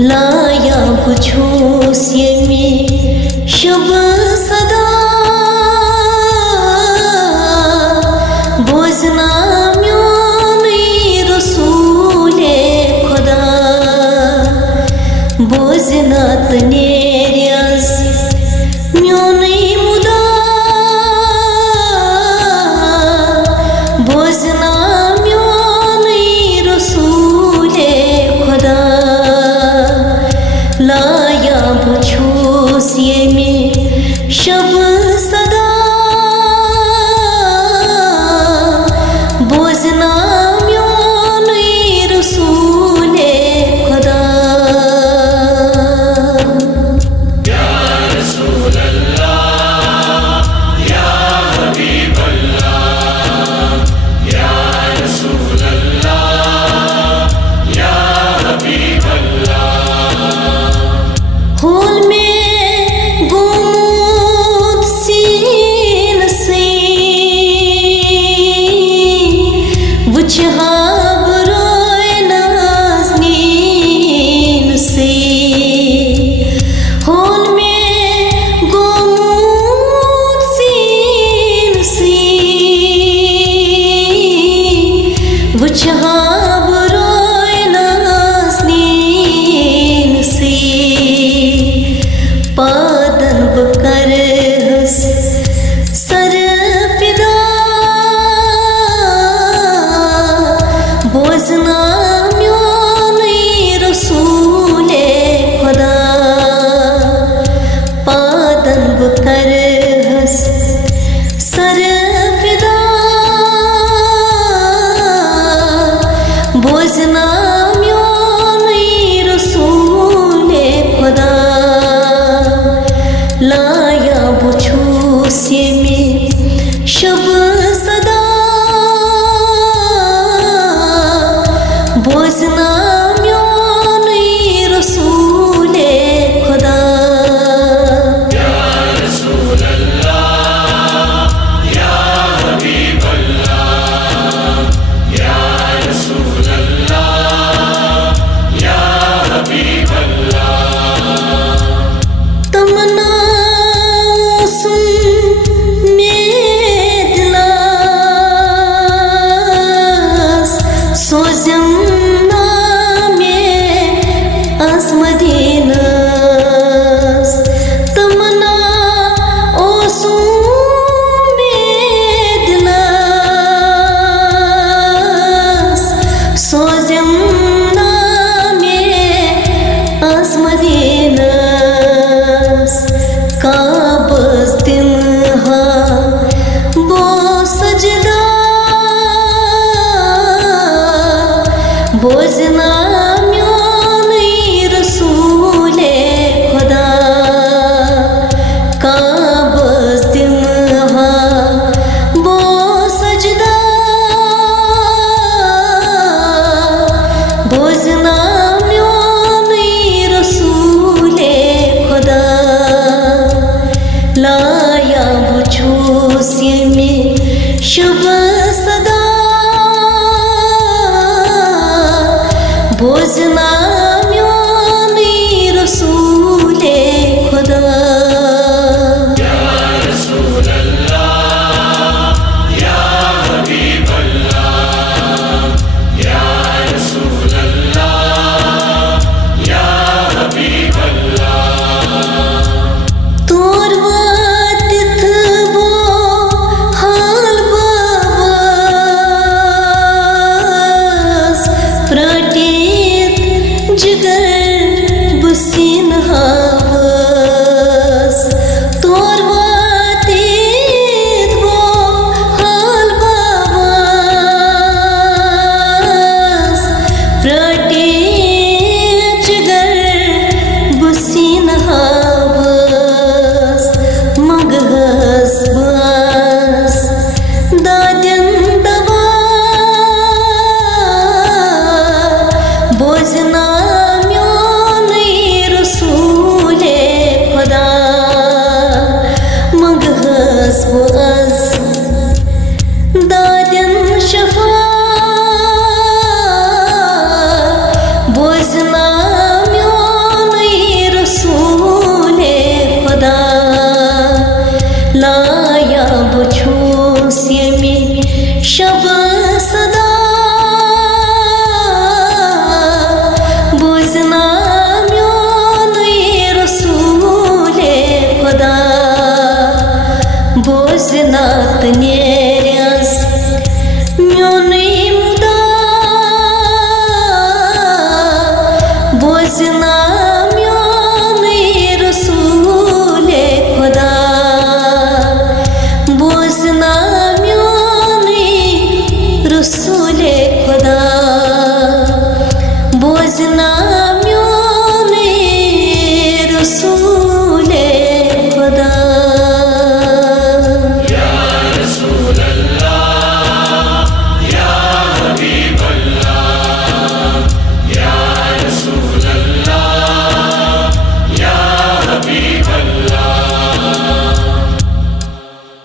लाया बुझूस ये में शुभ सदा बोझना म्योने रसूले खुदा बोझना तनेरियस म्योने मुदा बोझना म्योने रसूले खुदा लाया बुझूस ये में शब सदा बोझना म्योने रसूले खुदा या रसूल अल्लाह या हबीब अल्लाह या रसूल अल्लाह या हबीब अल्लाह होल में गुमूद सीन से वजहाब रोए नाज़नीन से होल में गुमूद सीन से वजहाब रोए नाज़नीन से पादन बकर हस सर फिदा बोझना म्योने रसूले खुदा पादन बकर हस सर फिदा बोझना म्योने रसूले खुदा लाया बुझूस ये में शुभ सदा बोझना म्योने रसूले खुदा या रसूल अल्लाह या हबीब अल्लाह या रसूल अल्लाह या हबीब अल्लाह तमन्ना सुन में दिलास सोजम नामे आसमदीनास तमन्ना ओ सुन में दिलास सोजम नामे आसमदीनास काबस तिन्हा बो सजदा बोझना म्योने रसूले खुदा काबस तिन्हा बो सजदा बोझना म्योने रसूले खुदा लाया बुझूस ये में शुभ सदा बोझना म्योने रसूले खुदा या रसूल अल्लाह या हबीब अल्लाह या रसूल अल्लाह या हबीब अल्लाह तोर वातिथ बो हाल बावास प्रटीत जिगर बुसीन हावस तोर वातिथ बो हाल बावास प्रटीत जिगर बुसीन हावस मगहस बास दादन दवा बोझना म्योने रसूले बोसना